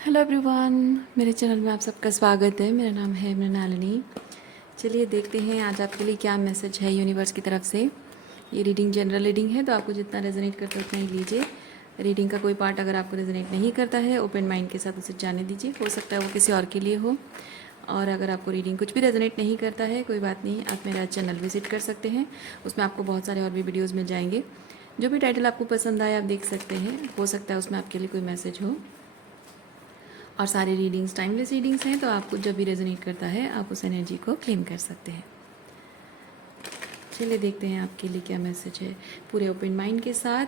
Hello everyone, मेरे channel में आप सबका स्वागत है। मेरा नाम है मृणालिनी। चलिए देखते हैं आज आपके लिए क्या मैसेज है यूनिवर्स की तरफ से। ये रीडिंग जनरल रीडिंग है, तो आपको जितना रेजोनेट करता है उतना ही लीजिए। रीडिंग का कोई पार्ट अगर आपको रेजोनेट नहीं करता है, ओपन माइंड के साथ उसे जाने दीजिए। हो सकता है वो किसी और के लिए हो। और अगर आपको रीडिंग कुछ भी रेजोनेट नहीं करता है, कोई बात नहीं, आप मेरा चैनल विजिट कर सकते हैं। उसमें आपको बहुत सारे और भी वीडियोज़ मिल जाएंगे। जो भी टाइटल आपको पसंद आए आप देख सकते हैं। हो सकता है उसमें आपके लिए कोई मैसेज हो। और सारी रीडिंग्स टाइमलेस रीडिंग्स हैं, तो आपको जब भी रेजोनेट करता है आप उस एनर्जी को क्लेम कर सकते हैं। चलिए देखते हैं आपके लिए क्या मैसेज है। पूरे ओपन माइंड के साथ,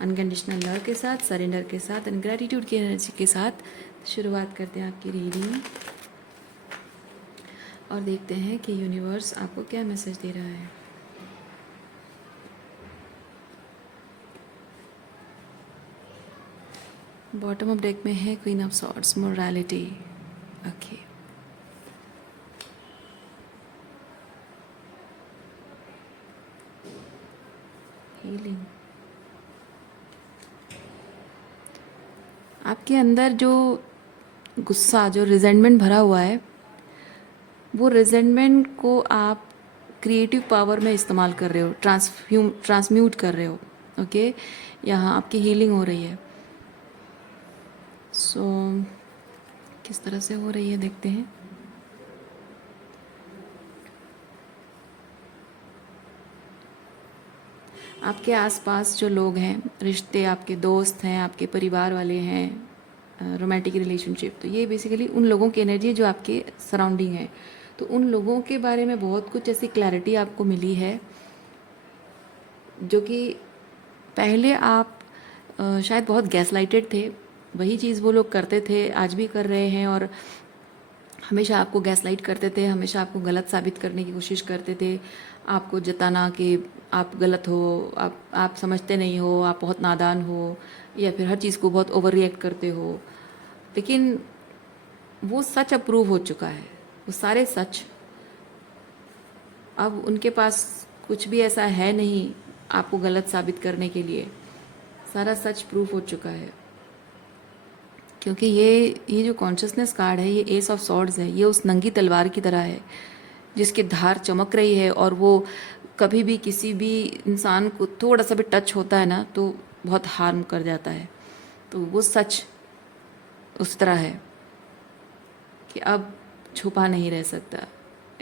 अनकंडीशनल लव के साथ, सरेंडर के साथ एंड ग्रेटिट्यूड की एनर्जी के साथ शुरुआत करते हैं आपकी रीडिंग। और देखते हैं कि यूनिवर्स आपको क्या मैसेज दे रहा है। बॉटम ऑफ डेक में है queen of swords, morality. Okay, healing. आपके अंदर जो गुस्सा, जो रिजेंटमेंट भरा हुआ है, वो रिजेंटमेंट को आप क्रिएटिव पावर में इस्तेमाल कर रहे हो, ट्रांसम्यूट कर रहे हो। ओके, यहाँ आपकी हीलिंग हो रही है। सो किस तरह से हो रही है देखते हैं। आपके आसपास जो लोग हैं, रिश्ते, आपके दोस्त हैं, आपके परिवार वाले हैं, रोमांटिक रिलेशनशिप, तो ये बेसिकली उन लोगों की एनर्जी है जो आपके सराउंडिंग है। तो उन लोगों के बारे में बहुत कुछ ऐसी क्लैरिटी आपको मिली है जो कि पहले आप शायद बहुत गैसलाइटेड थे। वही चीज़ वो लोग करते थे, आज भी कर रहे हैं, और हमेशा आपको गैसलाइट करते थे, हमेशा आपको गलत साबित करने की कोशिश करते थे, आपको जताना कि आप गलत हो, आप समझते नहीं हो, आप बहुत नादान हो, या फिर हर चीज़ को बहुत ओवर रिएक्ट करते हो। लेकिन वो सच अप्रूव हो चुका है, वो सारे सच। अब उनके पास कुछ भी ऐसा है नहीं आपको गलत साबित करने के लिए। सारा सच प्रूफ हो चुका है। क्योंकि ये जो कॉन्शियसनेस कार्ड है, ये एस ऑफ सॉर्ड्स है, ये उस नंगी तलवार की तरह है जिसकी धार चमक रही है, और वो कभी भी किसी भी इंसान को थोड़ा सा भी टच होता है ना, तो बहुत हार्म कर जाता है। तो वो सच उस तरह है कि अब छुपा नहीं रह सकता,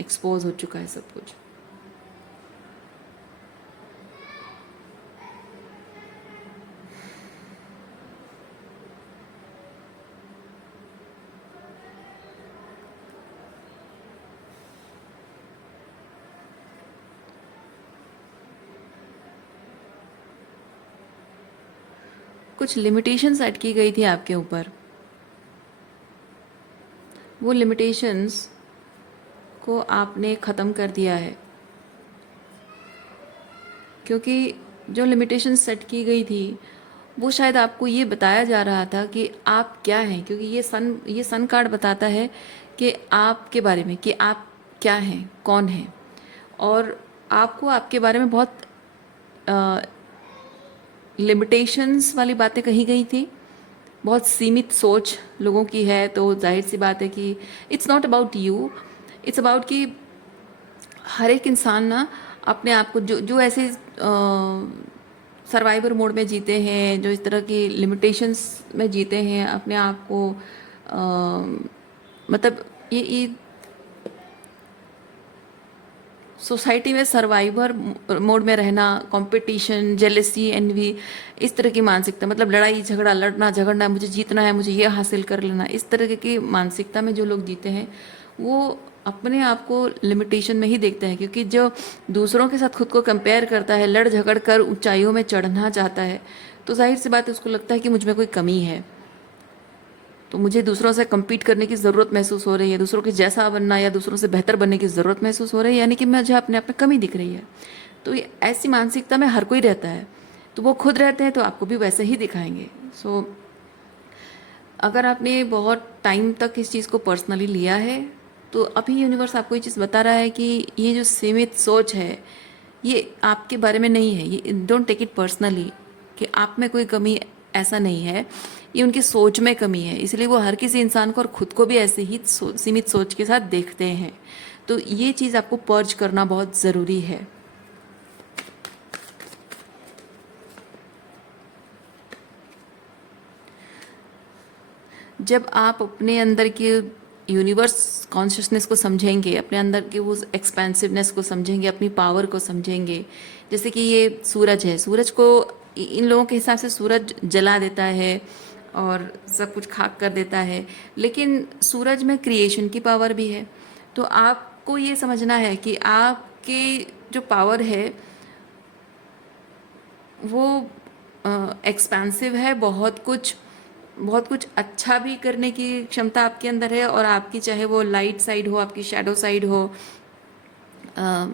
एक्सपोज हो चुका है सब कुछ। कुछ लिमिटेशन सेट की गई थी आपके ऊपर, वो लिमिटेशंस को आपने ख़त्म कर दिया है। क्योंकि जो लिमिटेशन सेट की गई थी वो शायद आपको ये बताया जा रहा था कि आप क्या हैं। क्योंकि ये सन कार्ड बताता है कि आपके बारे में, कि आप क्या हैं, कौन हैं। और आपको आपके बारे में बहुत लिमिटेशंस वाली बातें कही गई थी, बहुत सीमित सोच लोगों की है। तो जाहिर सी बात है कि it's not about you, it's about कि हर एक इंसान ना अपने आप को जो जो ऐसे सर्वाइवर मोड में जीते हैं, जो इस तरह की लिमिटेशंस में जीते हैं अपने आप को, मतलब ये सोसाइटी में सर्वाइवर मोड में रहना, कंपटीशन, जेलेसी, एनवी, इस तरह की मानसिकता, मतलब लड़ाई झगड़ा, लड़ना झगड़ना, मुझे जीतना है, मुझे ये हासिल कर लेना, इस तरह की मानसिकता में जो लोग जीते हैं वो अपने आप को लिमिटेशन में ही देखते हैं। क्योंकि जो दूसरों के साथ खुद को कंपेयर करता है, लड़ झगड़ कर ऊंचाइयों में चढ़ना चाहता है, तो जाहिर सी बात है उसको लगता है कि मुझ में कोई कमी है, तो मुझे दूसरों से कम्पीट करने की ज़रूरत महसूस हो रही है, दूसरों के जैसा बनना या दूसरों से बेहतर बनने की ज़रूरत महसूस हो रही है, यानी कि मुझे अपने आप में कमी दिख रही है। तो ये ऐसी मानसिकता में हर कोई रहता है। तो वो खुद रहते हैं तो आपको भी वैसे ही दिखाएंगे। सो अगर आपने बहुत टाइम तक इस चीज़ को पर्सनली लिया है, तो अभी यूनिवर्स आपको ये चीज़ बता रहा है कि ये जो सीमित सोच है ये आपके बारे में नहीं है। ये डोंट टेक इट पर्सनली कि आप में कोई कमी, ऐसा नहीं है। ये उनकी सोच में कमी है, इसलिए वो हर किसी इंसान को और खुद को भी ऐसे ही सीमित सोच के साथ देखते हैं। तो ये चीज़ आपको पर्ज करना बहुत ज़रूरी है। जब आप अपने अंदर के यूनिवर्स कॉन्शियसनेस को समझेंगे, अपने अंदर के वो एक्सपेंसिवनेस को समझेंगे, अपनी पावर को समझेंगे, जैसे कि ये सूरज है, सूरज को इन लोगों के हिसाब से सूरज जला देता है और सब कुछ खाक कर देता है, लेकिन सूरज में क्रिएशन की पावर भी है। तो आपको ये समझना है कि आपकी जो पावर है वो एक्सपेंसिव है, बहुत कुछ अच्छा भी करने की क्षमता आपके अंदर है, और आपकी चाहे वो लाइट साइड हो, आपकी शैडो साइड हो,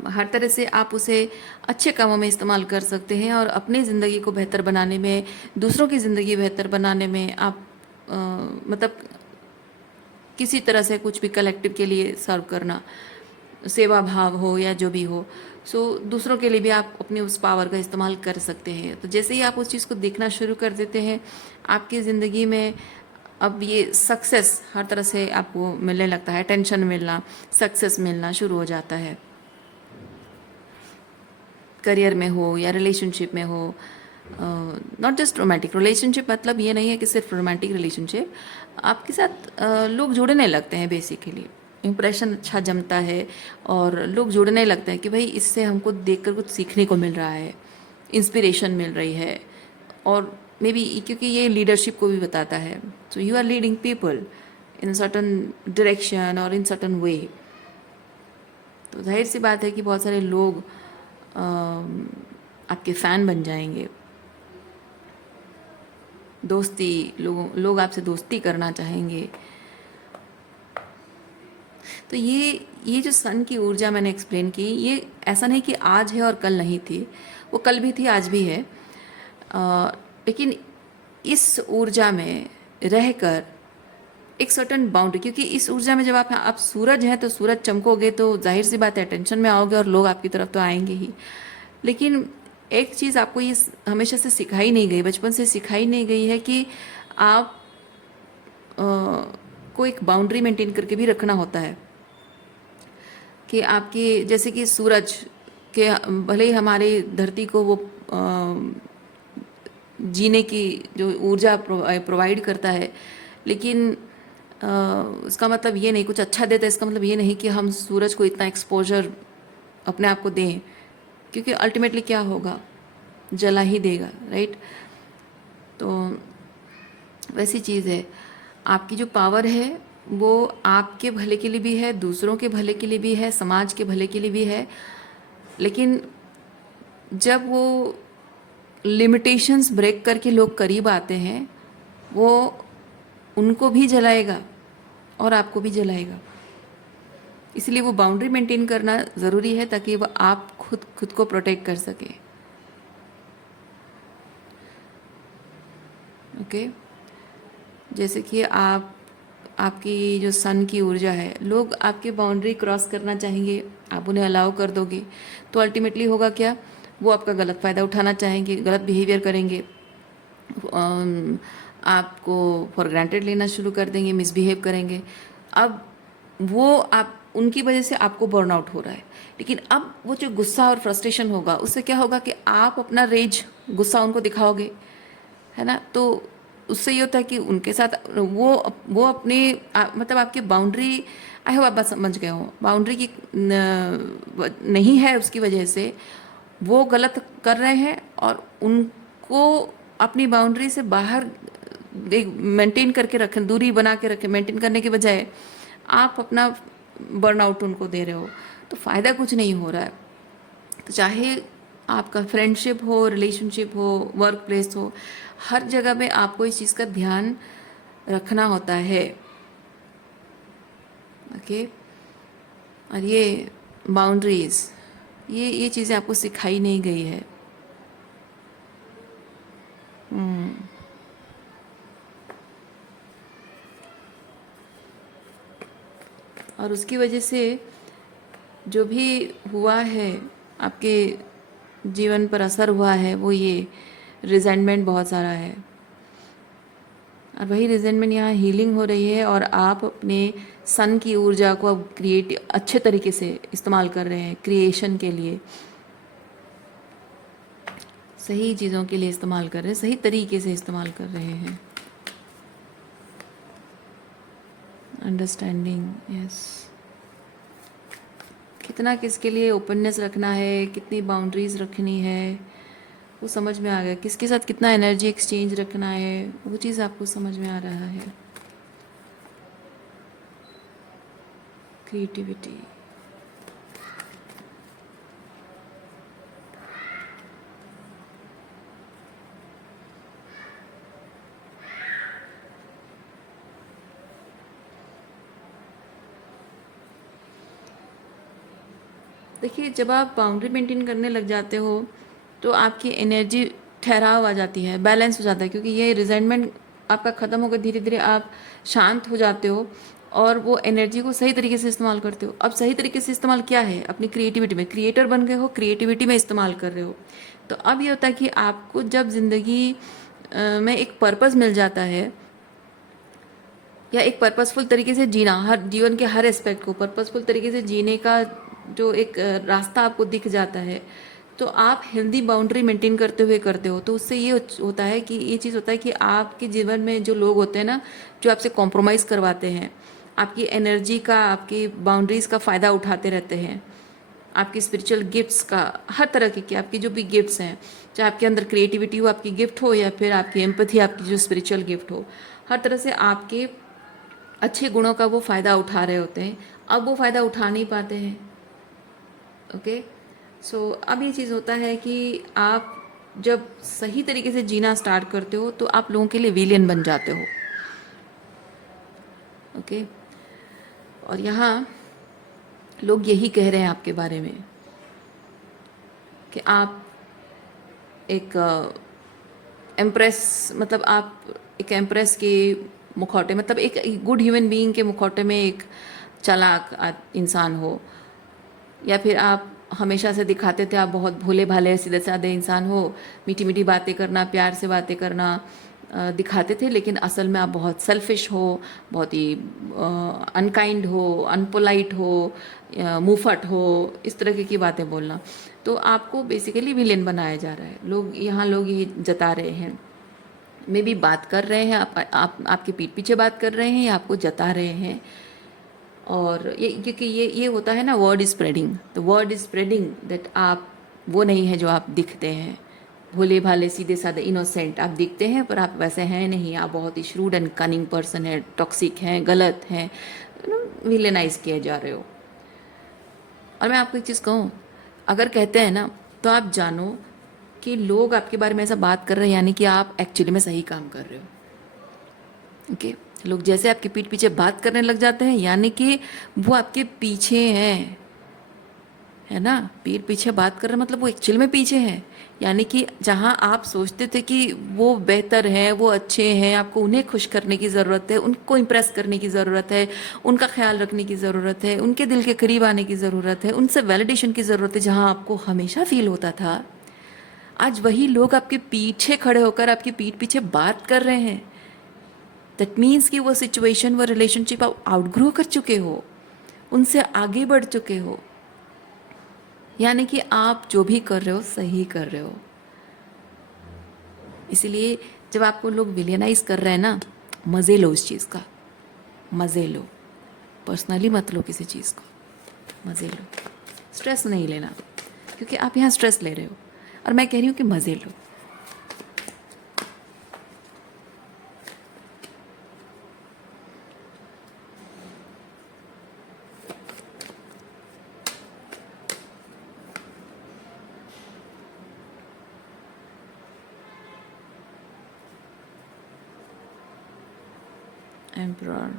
हर तरह से आप उसे अच्छे कामों में इस्तेमाल कर सकते हैं, और अपनी ज़िंदगी को बेहतर बनाने में, दूसरों की ज़िंदगी बेहतर बनाने में आप मतलब किसी तरह से कुछ भी कलेक्टिव के लिए सर्व करना, सेवा भाव हो या जो भी हो, सो दूसरों के लिए भी आप अपनी उस पावर का इस्तेमाल कर सकते हैं। तो जैसे ही आप उस चीज़ को देखना शुरू कर देते हैं, आपकी ज़िंदगी में अब ये सक्सेस हर तरह से आपको मिलने लगता है, टेंशन मिलना, सक्सेस मिलना शुरू हो जाता है, करियर में हो या रिलेशनशिप में हो। नॉट जस्ट रोमांटिक रिलेशनशिप, मतलब ये नहीं है कि सिर्फ रोमांटिक रिलेशनशिप, आपके साथ लोग जुड़ने लगते हैं, बेसिकली इम्प्रेशन अच्छा जमता है और लोग जुड़ने लगते हैं कि भाई इससे हमको देखकर कुछ सीखने को मिल रहा है, इंस्पिरेशन मिल रही है, और मे बी क्योंकि ये लीडरशिप को भी बताता है, so you are leading people in certain direction और इन सर्टन वे। तो जाहिर सी बात है कि बहुत सारे लोग आपके फ़ैन बन जाएंगे, लोग आपसे दोस्ती करना चाहेंगे। तो ये जो सन की ऊर्जा मैंने एक्सप्लेन की, ये ऐसा नहीं कि आज है और कल नहीं थी, वो कल भी थी, आज भी है, लेकिन इस ऊर्जा में रहकर एक सर्टन बाउंड्री, क्योंकि इस ऊर्जा में जब आप सूरज हैं तो सूरज चमकोगे तो जाहिर सी बात है टेंशन में आओगे और लोग आपकी तरफ तो आएंगे ही। लेकिन एक चीज़ आपको ये हमेशा से सिखाई नहीं गई, बचपन से सिखाई नहीं गई है कि आप को एक बाउंड्री मेंटेन करके भी रखना होता है। कि आपकी जैसे कि सूरज के भले ही हमारी धरती को वो जीने की जो ऊर्जा प्रोवाइड करता है, लेकिन इसका मतलब ये नहीं, कुछ अच्छा देता है इसका मतलब ये नहीं कि हम सूरज को इतना एक्सपोजर अपने आप को दें, क्योंकि अल्टीमेटली क्या होगा, जला ही देगा, राइट। तो वैसी चीज़ है, आपकी जो पावर है वो आपके भले के लिए भी है, दूसरों के भले के लिए भी है, समाज के भले के लिए भी है, लेकिन जब वो लिमिटेशंस ब्रेक करके लोग करीब आते हैं, वो उनको भी जलाएगा और आपको भी जलाएगा। इसलिए वो बाउंड्री मेंटेन करना ज़रूरी है ताकि वो आप खुद को प्रोटेक्ट कर सके। ओके, जैसे कि आपकी जो सन की ऊर्जा है, लोग आपकी बाउंड्री क्रॉस करना चाहेंगे, आप उन्हें अलाउ कर दोगे, तो अल्टीमेटली होगा क्या, वो आपका गलत फ़ायदा उठाना चाहेंगे, गलत बिहेवियर करेंगे, आपको फॉर ग्रांटेड लेना शुरू कर देंगे, मिसबिहेव करेंगे। अब वो आप उनकी वजह से आपको बर्नआउट हो रहा है, लेकिन अब वो जो गुस्सा और फ्रस्ट्रेशन होगा, उससे क्या होगा कि आप अपना रेज, गुस्सा उनको दिखाओगे, है ना। तो उससे ये होता है कि उनके साथ वो अपने मतलब आपकी बाउंड्री, आई होप आप बात समझ गए हो, बाउंड्री की नहीं है, उसकी वजह से वो गलत कर रहे हैं, और उनको अपनी बाउंड्री से बाहर मेंटेन करके रखें, दूरी बना के रखें, मेंटेन करने के बजाय आप अपना बर्नआउट उनको दे रहे हो, तो फ़ायदा कुछ नहीं हो रहा है। तो चाहे आपका फ्रेंडशिप हो, रिलेशनशिप हो, वर्क प्लेस हो, हर जगह पे आपको इस चीज़ का ध्यान रखना होता है। ओके, और ये बाउंड्रीज, ये चीज़ें आपको सिखाई नहीं गई है। और उसकी वजह से जो भी हुआ है, आपके जीवन पर असर हुआ है, वो ये रिजेंटमेंट बहुत सारा है। और वही रिजेंटमेंट यहाँ हीलिंग हो रही है, और आप अपने सन की ऊर्जा को अब क्रिएट अच्छे तरीके से इस्तेमाल कर रहे हैं, क्रिएशन के लिए, सही चीज़ों के लिए इस्तेमाल कर रहे हैं, सही तरीके से इस्तेमाल कर रहे हैं। Understanding, yes. कितना किसके लिए ओपननेस रखना है, कितनी बाउंड्रीज रखनी है, वो समझ में आ गया। किसके साथ कितना एनर्जी एक्सचेंज रखना है, वो चीज़ आपको समझ में आ रहा है। क्रिएटिविटी, देखिए जब आप बाउंड्री मेंटेन करने लग जाते हो तो आपकी एनर्जी ठहराव आ जाती है, बैलेंस हो जाता है, क्योंकि ये रिजेंटमेंट आपका ख़त्म होकर धीरे धीरे आप शांत हो जाते हो और वो एनर्जी को सही तरीके से इस्तेमाल करते हो। अब सही तरीके से इस्तेमाल क्या है, अपनी क्रिएटिविटी में, क्रिएटर बन गए हो, क्रिएटिविटी में इस्तेमाल कर रहे हो। तो अब ये होता है कि आपको जब ज़िंदगी में एक पर्पज़ मिल जाता है, या एक पर्पसफुल तरीके से जीना, हर जीवन के हर एस्पेक्ट को पर्पसफुल तरीके से जीने का जो एक रास्ता आपको दिख जाता है, तो आप हेल्दी बाउंड्री मेंटेन करते हुए करते हो। तो उससे ये होता है कि ये चीज़ होता है कि आपके जीवन में जो लोग होते हैं ना, जो आपसे कॉम्प्रोमाइज़ करवाते हैं, आपकी एनर्जी का, आपकी बाउंड्रीज़ का फ़ायदा उठाते रहते हैं, आपकी स्पिरिचुअल गिफ्ट्स का, हर तरह के आपकी जो भी गिफ्ट्स हैं, चाहे आपके अंदर क्रिएटिविटी हो, आपकी गिफ्ट हो, या फिर आपकी एम्पैथी, आपकी जो स्पिरिचुअल गिफ्ट हो, हर तरह से आपके अच्छे गुणों का वो फ़ायदा उठा रहे होते हैं। अब वो फ़ायदा उठा नहीं पाते हैं। ओके, सो अब ये चीज़ होता है कि आप जब सही तरीके से जीना स्टार्ट करते हो तो आप लोगों के लिए विलेन बन जाते हो। ओके, और यहाँ लोग यही कह रहे हैं आपके बारे में कि आप एक एम्प्रेस, मतलब आप एक एम्प्रेस के मुखौटे, मतलब एक गुड ह्यूमन बीइंग के मुखौटे में एक चालाक इंसान हो, या फिर आप हमेशा से दिखाते थे आप बहुत भोले भाले सीधे साधे इंसान हो, मीठी मीठी बातें करना, प्यार से बातें करना दिखाते थे, लेकिन असल में आप बहुत सेल्फिश हो, बहुत ही अनकाइंड हो, अनपोलाइट हो, मुंहफट हो, इस तरह की बातें बोलना। तो आपको बेसिकली विलेन बनाया जा रहा है। लोग यहाँ लोग ये जता रहे हैं, मे भी बात कर रहे हैं, आपके पीठ पीछे बात कर रहे हैं या आपको जता रहे हैं। और ये क्योंकि ये होता है ना, वर्ड इज स्प्रेडिंग, तो वर्ड इज स्प्रेडिंग दैट आप वो नहीं है जो आप दिखते हैं, भोले भाले सीधे साधे इनोसेंट आप दिखते हैं, पर आप वैसे हैं नहीं, आप बहुत ही श्रूड एंड कनिंग पर्सन है, टॉक्सिक हैं, गलत हैं, विलेनाइज किए जा रहे हो। और मैं आपको एक चीज़ कहूँ, अगर कहते हैं ना, तो आप जानो कि लोग आपके बारे में ऐसा बात कर रहे हैं, यानी कि आप एक्चुअली में सही काम कर रहे हो। ओके, लोग जैसे आपके पीठ पीछे बात करने लग जाते हैं, यानी कि वो आपके पीछे हैं, है ना। पीठ पीछे बात कर रहे मतलब वो एक्चुअल में पीछे हैं, यानी कि जहाँ आप सोचते थे कि वो बेहतर हैं, वो अच्छे हैं, आपको उन्हें खुश करने की ज़रूरत है, उनको इम्प्रेस करने की ज़रूरत है, उनका ख्याल रखने की ज़रूरत है, उनके दिल के करीब आने की ज़रूरत है, उनसे वैलिडेशन की ज़रूरत है, जहाँ आपको हमेशा फील होता था, आज वही लोग आपके पीछे खड़े होकर आपकी पीठ पीछे बात कर रहे हैं। दैट मीन्स कि वो सिचुएशन, वो रिलेशनशिप आप आउटग्रो कर चुके हो, उनसे आगे बढ़ चुके हो, यानी कि आप जो भी कर रहे हो सही कर रहे हो। इसलिए जब आपको लोग विलियनाइज कर रहे हैं ना, मज़े लो उस चीज़ का, मज़े लो, पर्सनली मत लो किसी चीज़ को, मज़े लो, स्ट्रेस नहीं लेना, क्योंकि आप यहाँ स्ट्रेस ले रहे हो, और मैं कह रही हूँ कि मज़े लो। एम्परर,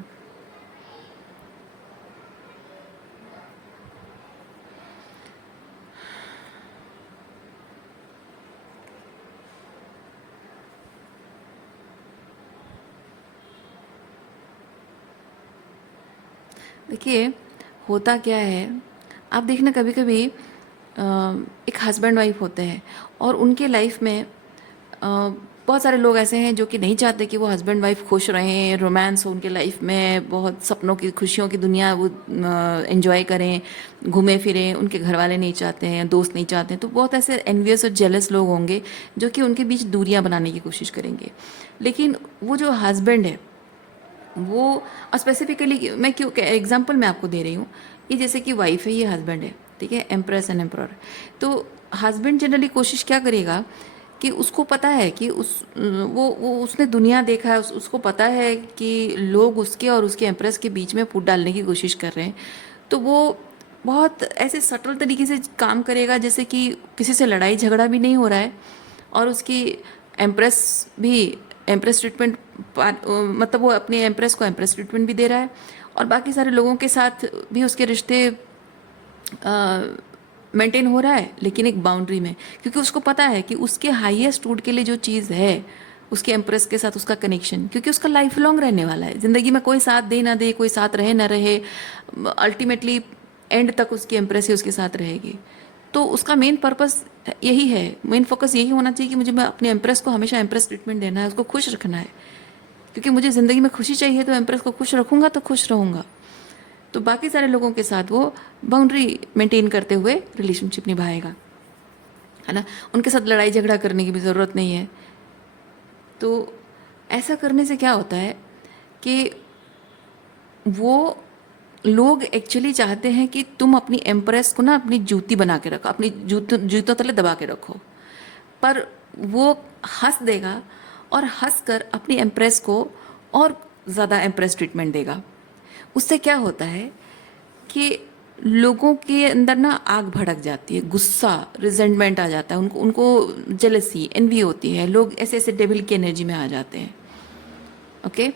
देखिए होता क्या है, आप देखना कभी कभी एक हस्बैंड वाइफ होते हैं और उनके लाइफ में बहुत सारे लोग ऐसे हैं जो कि नहीं चाहते कि वो हस्बैंड वाइफ खुश रहें, रोमांस हो उनके लाइफ में, बहुत सपनों की खुशियों की दुनिया वो एंजॉय करें, घूमें फिरें, उनके घर वाले नहीं चाहते हैं, दोस्त नहीं चाहते हैं। तो बहुत ऐसे एनवियस और जेलस लोग होंगे जो कि उनके बीच दूरियां बनाने की कोशिश करेंगे। लेकिन वो जो हस्बैंड है वो, स्पेसिफिकली मैं क्यों एग्जांपल मैं आपको दे रही हूँ, ये जैसे कि वाइफ है, ये हस्बैंड है, ठीक है, एम्प्रेस एंड एम्प्रर। तो हस्बैंड जनरली कोशिश क्या करेगा कि उसको पता है कि वो उसने दुनिया देखा है, उसको पता है कि लोग उसके और उसके एम्प्रेस के बीच में फूट डालने की कोशिश कर रहे हैं। तो वो बहुत ऐसे सटल तरीके से काम करेगा जैसे कि किसी से लड़ाई झगड़ा भी नहीं हो रहा है, और उसकी एम्प्रेस भी एम्प्रेस ट्रीटमेंट, मतलब वो अपने एम्प्रेस को एम्प्रेस ट्रीटमेंट भी दे रहा है, और बाकी सारे लोगों के साथ भी उसके रिश्ते मेंटेन हो रहा है, लेकिन एक बाउंड्री में, क्योंकि उसको पता है कि उसके हाईएस्ट वुड के लिए जो चीज़ है उसके एम्प्रेस के साथ उसका कनेक्शन, क्योंकि उसका लाइफ लॉन्ग रहने वाला है, ज़िंदगी में कोई साथ दे ना दे, कोई साथ रहे ना रहे, अल्टीमेटली एंड तक उसकी एम्प्रेस ही उसके साथ रहेगी। तो उसका मेन पर्पस यही है, मेन फोकस यही होना चाहिए कि मुझे मैं अपने एम्प्रेस को हमेशा एम्प्रेस ट्रीटमेंट देना है, उसको खुश रखना है, क्योंकि मुझे ज़िंदगी में खुशी चाहिए, तो एम्प्रेस को खुश रखूंगा तो खुश रहूंगा। तो बाकी सारे लोगों के साथ वो बाउंड्री मेंटेन करते हुए रिलेशनशिप निभाएगा, है ना। उनके साथ लड़ाई झगड़ा करने की भी ज़रूरत नहीं है। तो ऐसा करने से क्या होता है कि वो लोग एक्चुअली चाहते हैं कि तुम अपनी एम्प्रेस को ना अपनी जूती बना के रखो, अपनी जूतों तले दबा के रखो, पर वो हंस देगा और हंस कर अपनी एम्प्रेस को और ज़्यादा एम्प्रेस ट्रीटमेंट देगा। उससे क्या होता है कि लोगों के अंदर ना आग भड़क जाती है, गुस्सा, रिजेंटमेंट आ जाता है, उनको उनको जेलसी, एनवी होती है, लोग ऐसे ऐसे डेविल की एनर्जी में आ जाते हैं। ओके,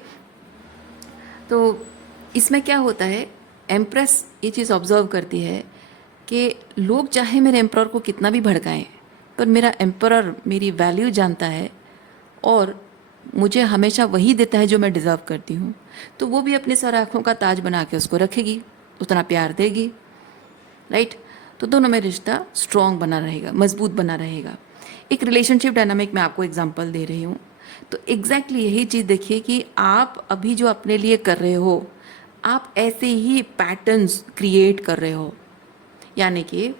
तो इसमें क्या होता है, एम्प्रेस ये चीज़ ऑब्जर्व करती है कि लोग चाहे मेरे एम्प्रर को कितना भी भड़काएं, पर मेरा एम्प्रर मेरी वैल्यू जानता है और मुझे हमेशा वही देता है जो मैं डिज़र्व करती हूँ। तो वो भी अपने सर आँखों का ताज बना के उसको रखेगी, उतना प्यार देगी, राइट। तो दोनों में रिश्ता स्ट्रॉन्ग बना रहेगा, मजबूत बना रहेगा। एक रिलेशनशिप डायनामिक मैं आपको एग्जांपल दे रही हूँ। तो एग्जैक्टली यही चीज़ देखिए कि आप अभी जो अपने लिए कर रहे हो, आप ऐसे ही पैटर्न्स क्रिएट कर रहे हो। यानी कि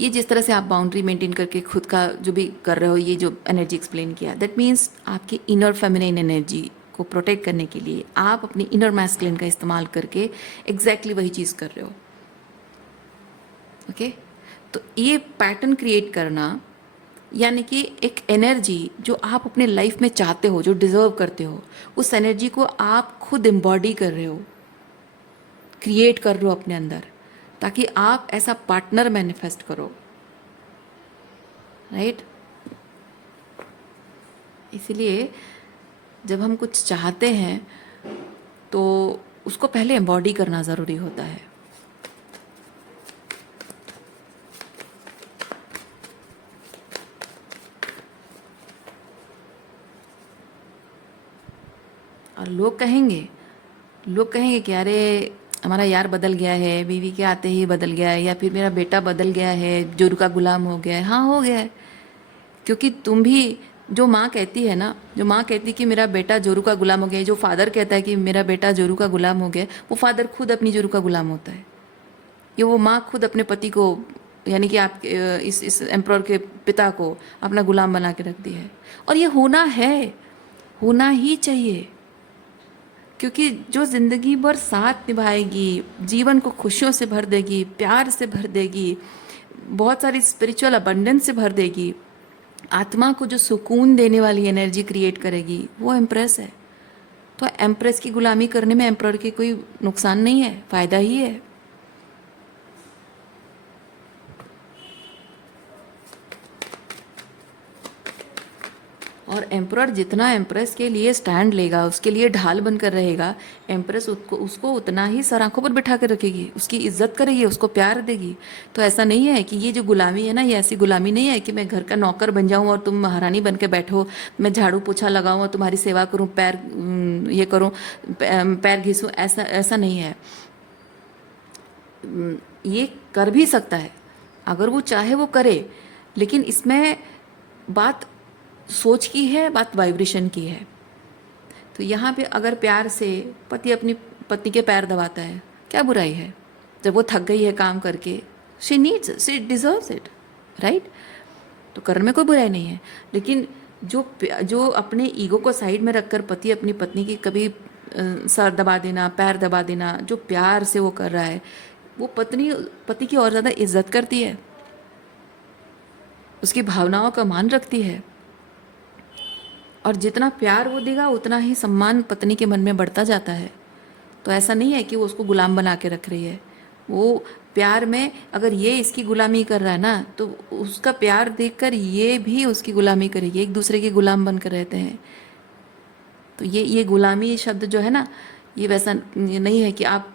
ये जिस तरह से आप बाउंड्री मेंटेन करके खुद का जो भी कर रहे हो, ये जो एनर्जी एक्सप्लेन किया, दैट मीन्स आपकी इनर फेमिनिन एनर्जी को प्रोटेक्ट करने के लिए आप अपनी इनर मैस्कुलिन का इस्तेमाल करके एग्जैक्टली वही चीज़ कर रहे हो। ओके, तो ये पैटर्न क्रिएट करना, यानी कि एक एनर्जी जो आप अपने लाइफ में चाहते हो, जो डिजर्व करते हो, उस एनर्जी को आप खुद एम्बॉडी कर रहे हो, क्रिएट कर रहे हो अपने अंदर, ताकि आप ऐसा पार्टनर मैनिफेस्ट करो, राइट। इसीलिए जब हम कुछ चाहते हैं तो उसको पहले एम्बॉडी करना ज़रूरी होता है। और लोग कहेंगे कि अरे हमारा यार बदल गया है, बीवी के आते ही बदल गया है, या फिर मेरा बेटा बदल गया है, जोरू का गुलाम हो गया है। हाँ, हो गया है, क्योंकि तुम भी, जो माँ कहती है ना, जो माँ कहती कि मेरा बेटा जोरू का गुलाम हो गया है, जो फादर कहता है कि मेरा बेटा जोरू का गुलाम हो गया है, वो फादर खुद अपनी जोरू का गुलाम होता है। ये वो माँ खुद अपने पति को, यानी कि आप इस एम्प्रॉर के पिता को अपना गुलाम बना के रख दी है। और ये होना है, होना ही चाहिए, क्योंकि जो ज़िंदगी भर साथ निभाएगी, जीवन को खुशियों से भर देगी, प्यार से भर देगी, बहुत सारी स्पिरिचुअल अबंडेंस से भर देगी, आत्मा को जो सुकून देने वाली एनर्जी क्रिएट करेगी, वो एम्प्रेस है। तो एम्प्रेस की गुलामी करने में एम्प्रर के कोई नुकसान नहीं है, फ़ायदा ही है। और एम्प्रर जितना एम्प्रेस के लिए स्टैंड लेगा, उसके लिए ढाल बनकर रहेगा, एम्प्रेस उसको उतना ही सर आंखों पर बिठा कर रखेगी, उसकी इज्जत करेगी, उसको प्यार देगी। तो ऐसा नहीं है कि ये जो गुलामी है ना, ये ऐसी गुलामी नहीं है कि मैं घर का नौकर बन जाऊं और तुम महारानी बन के बैठो, मैं झाड़ू पोछा लगाऊं और तुम्हारी सेवा करूं, पैर ये करूं, पैर घिसूं, ऐसा ऐसा नहीं है। ये कर भी सकता है, अगर वो चाहे वो करे, लेकिन इसमें बात सोच की है, बात वाइब्रेशन की है। तो यहाँ पे अगर प्यार से पति अपनी पत्नी के पैर दबाता है, क्या बुराई है? जब वो थक गई है काम करके, शी डिजर्व्स इट, राइट? तो करने में कोई बुराई नहीं है। लेकिन जो अपने ईगो को साइड में रखकर पति अपनी पत्नी की कभी सर दबा देना, पैर दबा देना, जो प्यार से वो कर रहा है, वो पत्नी पति की और ज़्यादा इज्जत करती है, उसकी भावनाओं का मान रखती है। और जितना प्यार वो देगा उतना ही सम्मान पत्नी के मन में बढ़ता जाता है। तो ऐसा नहीं है कि वो उसको गुलाम बना के रख रही है। वो प्यार में अगर ये इसकी गुलामी कर रहा है ना, तो उसका प्यार देखकर ये भी उसकी गुलामी करेगी, एक दूसरे के गुलाम बनकर रहते हैं। तो ये गुलामी शब्द जो है ना, ये वैसा ये नहीं है कि आप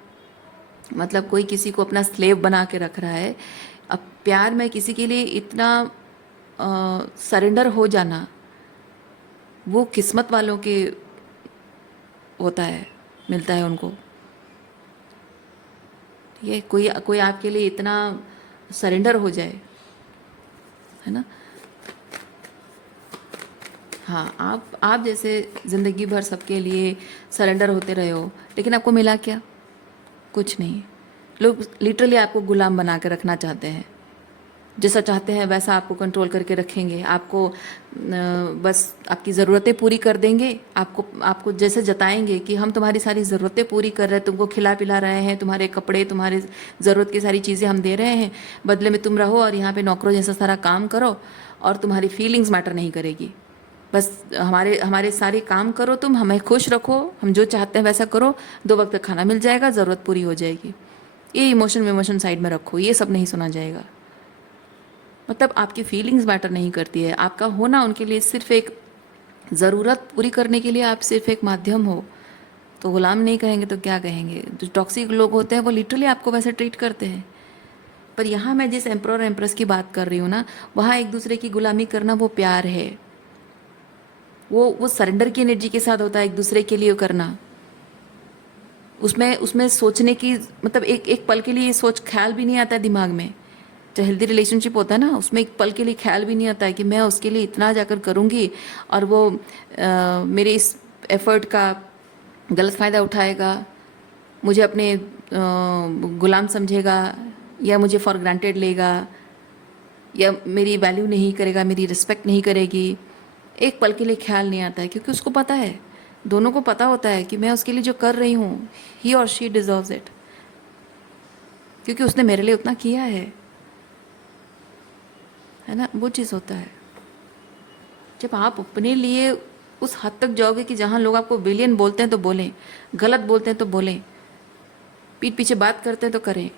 मतलब कोई किसी को अपना स्लेव बना के रख रहा है। अब प्यार में किसी के लिए इतना सरेंडर हो जाना, वो किस्मत वालों के होता है, मिलता है उनको। ये कोई कोई आपके लिए इतना सरेंडर हो जाए, है ना। हाँ, आप जैसे ज़िंदगी भर सबके लिए सरेंडर होते रहे हो, लेकिन आपको मिला क्या? कुछ नहीं। लोग लिटरली आपको गुलाम बना के रखना चाहते हैं, जैसा चाहते हैं वैसा आपको कंट्रोल करके रखेंगे। आपको बस आपकी ज़रूरतें पूरी कर देंगे, आपको जैसे जताएंगे कि हम तुम्हारी सारी ज़रूरतें पूरी कर रहे हैं, तुमको खिला पिला रहे हैं, तुम्हारे कपड़े, तुम्हारे ज़रूरत की सारी चीज़ें हम दे रहे हैं, बदले में तुम रहो और यहाँ पे नौकरों जैसा सारा काम करो, और तुम्हारी फीलिंग्स मैटर नहीं करेगी। बस हमारे हमारे सारे काम करो, तुम हमें खुश रखो, हम जो चाहते हैं वैसा करो, 2 वक्त का खाना मिल जाएगा, ज़रूरत पूरी हो जाएगी। ये इमोशन विमोशन साइड में रखो, ये सब नहीं सुना जाएगा। मतलब आपकी फीलिंग्स मैटर नहीं करती है, आपका होना उनके लिए सिर्फ एक ज़रूरत पूरी करने के लिए आप सिर्फ एक माध्यम हो। तो गुलाम नहीं कहेंगे तो क्या कहेंगे? जो टॉक्सिक लोग होते हैं वो लिटरली आपको वैसे ट्रीट करते हैं। पर यहाँ मैं जिस एम्प्रर और एम्प्रेस की बात कर रही हूँ ना, वहाँ एक दूसरे की गुलामी करना वो प्यार है। वो सरेंडर की एनर्जी के साथ होता है, एक दूसरे के लिए करना। उसमें उसमें सोचने की मतलब एक एक पल के लिए सोच ख्याल भी नहीं आता है दिमाग में। जो हेल्दी रिलेशनशिप होता है ना, उसमें एक पल के लिए ख्याल भी नहीं आता है कि मैं उसके लिए इतना जाकर करूँगी और वो मेरे इस एफर्ट का गलत फ़ायदा उठाएगा, मुझे अपने गुलाम समझेगा, या मुझे फॉर ग्रांटेड लेगा, या मेरी वैल्यू नहीं करेगा, मेरी रिस्पेक्ट नहीं करेगी। एक पल के लिए ख्याल नहीं आता है, क्योंकि उसको पता है, दोनों को पता होता है कि मैं उसके लिए जो कर रही हूँ, ही और शी डिजर्व्स इट, क्योंकि उसने मेरे लिए उतना किया है ना। वो चीज़ होता है। जब आप अपने लिए उस हद तक जाओगे कि जहाँ लोग आपको विलियन बोलते हैं तो बोलें, गलत बोलते हैं तो बोलें, पीठ पीछे बात करते हैं तो करें,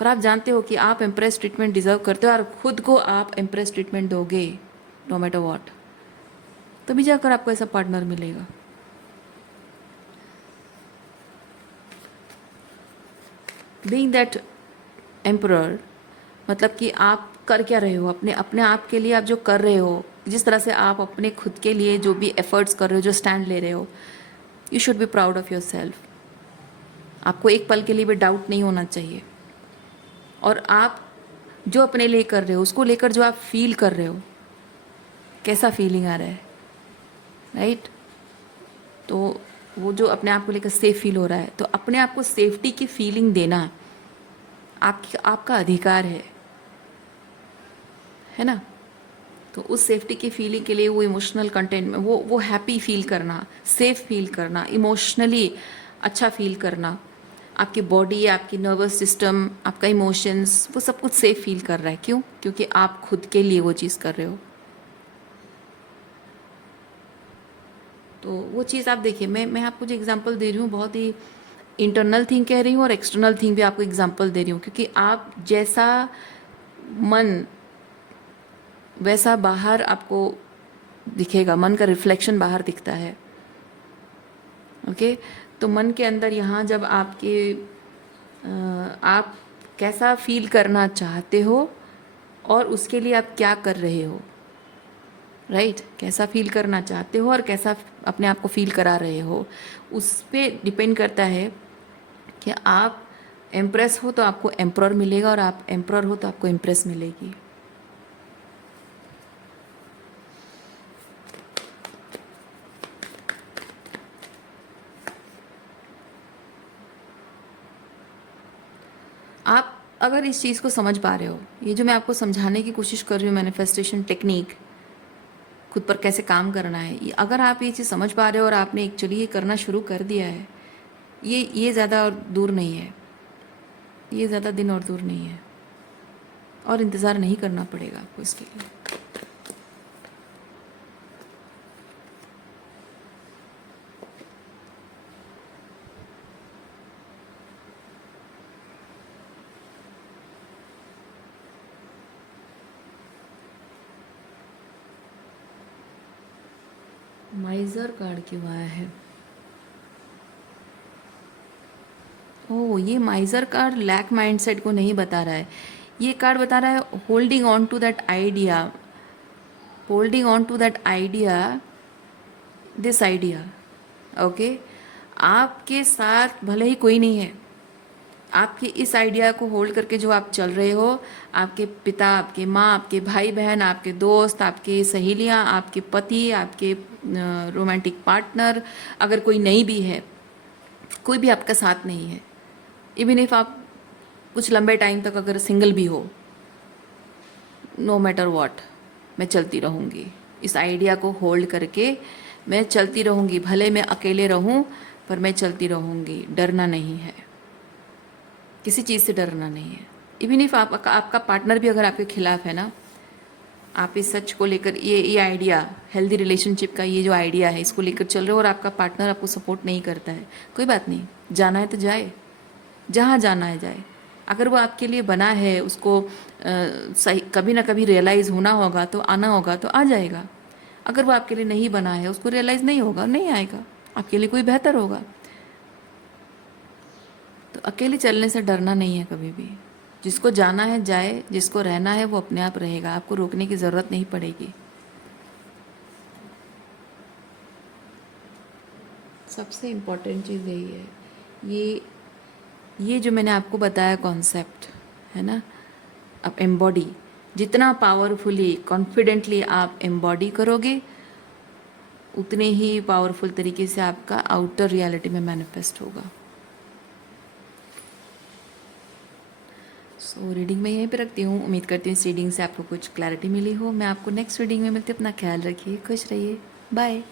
पर आप जानते हो कि आप एम्प्रेस ट्रीटमेंट डिजर्व करते हो और खुद को आप एम्प्रेस ट्रीटमेंट दोगे नो मैटर वॉट, तभी जाकर आपको ऐसा पार्टनर मिलेगा। बीइंग दैट एम्परर, मतलब कि आप कर क्या रहे हो, अपने अपने आप के लिए आप जो कर रहे हो, जिस तरह से आप अपने खुद के लिए जो भी एफर्ट्स कर रहे हो, जो स्टैंड ले रहे हो, you should be proud of your self. आपको एक पल के लिए भी डाउट नहीं होना चाहिए। और आप जो अपने लिए कर रहे हो, उसको लेकर जो आप फील कर रहे हो, कैसा फीलिंग आ रहा है, राइट? तो वो जो अपने आप को लेकर सेफ फील हो रहा है, तो अपने आप को सेफ्टी की फीलिंग देना आपका अधिकार है ना। तो उस सेफ्टी की फीलिंग के लिए वो इमोशनल कंटेंट में वो हैप्पी फील करना, सेफ फील करना, इमोशनली अच्छा फील करना, आपकी बॉडी, आपकी नर्वस सिस्टम, आपका इमोशंस, वो सब कुछ सेफ फील कर रहा है। क्यों? क्योंकि आप खुद के लिए वो चीज़ कर रहे हो। तो वो चीज़ आप देखिए, मैं आपको जो एग्जांपल दे रही हूँ, बहुत ही इंटरनल थिंग कह रही हूँ और एक्सटर्नल थिंग भी आपको एग्जांपल दे रही हूँ, क्योंकि आप जैसा मन वैसा बाहर आपको दिखेगा, मन का रिफ्लेक्शन बाहर दिखता है। ओके, तो मन के अंदर यहाँ जब आप कैसा फील करना चाहते हो और उसके लिए आप क्या कर रहे हो, राइट? कैसा फील करना चाहते हो और कैसा अपने आप को फील करा रहे हो, उस पर डिपेंड करता है कि आप एम्प्रेस हो तो आपको एम्प्रर मिलेगा, और आप एम्प्रर हो तो आपको इम्प्रेस मिलेगी। आप अगर इस चीज़ को समझ पा रहे हो, ये जो मैं आपको समझाने की कोशिश कर रही हूँ मैनिफेस्टेशन टेक्निक, खुद पर कैसे काम करना है, अगर आप ये चीज़ समझ पा रहे हो और आपने एक्चुअली ये करना शुरू कर दिया है, ये ज़्यादा और दूर नहीं है, ये ज़्यादा दिन और दूर नहीं है, और इंतज़ार नहीं करना पड़ेगा आपको इसके लिए। माइजर कार्ड क्यों आया है? ओह, ये माइजर कार्ड लैक माइंडसेट को नहीं बता रहा है, ये कार्ड बता रहा है holding on to that idea, holding on to that idea, this idea. Okay, आपके साथ भले ही कोई नहीं है, आपके इस आइडिया को होल्ड करके जो आप चल रहे हो, आपके पिता, आपके माँ, आपके भाई बहन, आपके दोस्त, आपके सहेलियाँ, आपके पति, आपके रोमांटिक पार्टनर, अगर कोई नहीं भी है, कोई भी आपका साथ नहीं है, इवन इफ आप कुछ लंबे टाइम तक अगर सिंगल भी हो, नो मैटर वॉट, मैं चलती रहूँगी, इस आइडिया को होल्ड करके मैं चलती रहूँगी, भले मैं अकेले रहूँ पर मैं चलती रहूँगी, डरना नहीं है, किसी चीज़ से डरना नहीं है। इवन इफ आपका पार्टनर भी अगर आपके खिलाफ है ना, आप इस सच को लेकर, ये आइडिया, हेल्दी रिलेशनशिप का ये जो आइडिया है, इसको लेकर चल रहे हो और आपका पार्टनर आपको सपोर्ट नहीं करता है, कोई बात नहीं, जाना है तो जाए, जहाँ जाना है जाए। अगर वो आपके लिए बना है, उसको सही कभी ना कभी रियलाइज़ होना होगा तो आना होगा तो आ जाएगा। अगर वो आपके लिए नहीं बना है, उसको रियलाइज़ नहीं होगा, नहीं आएगा, आपके लिए कोई बेहतर होगा। तो अकेले चलने से डरना नहीं है कभी भी, जिसको जाना है जाए, जिसको रहना है वो अपने आप रहेगा, आपको रोकने की ज़रूरत नहीं पड़ेगी। सबसे इम्पोर्टेंट चीज़ यही है, ये जो मैंने आपको बताया कॉन्सेप्ट है ना, आप एम्बॉडी, जितना पावरफुली कॉन्फिडेंटली आप एम्बॉडी करोगे, उतने ही पावरफुल तरीके से आपका आउटर रियलिटी में मैनिफेस्ट होगा। सो रीडिंग मैं यहीं पे रखती हूँ, उम्मीद करती हूँ इस रीडिंग से आपको कुछ क्लैरिटी मिली हो। मैं आपको नेक्स्ट रीडिंग में मिलती हूँ, अपना ख्याल रखिए, खुश रहिए, बाय।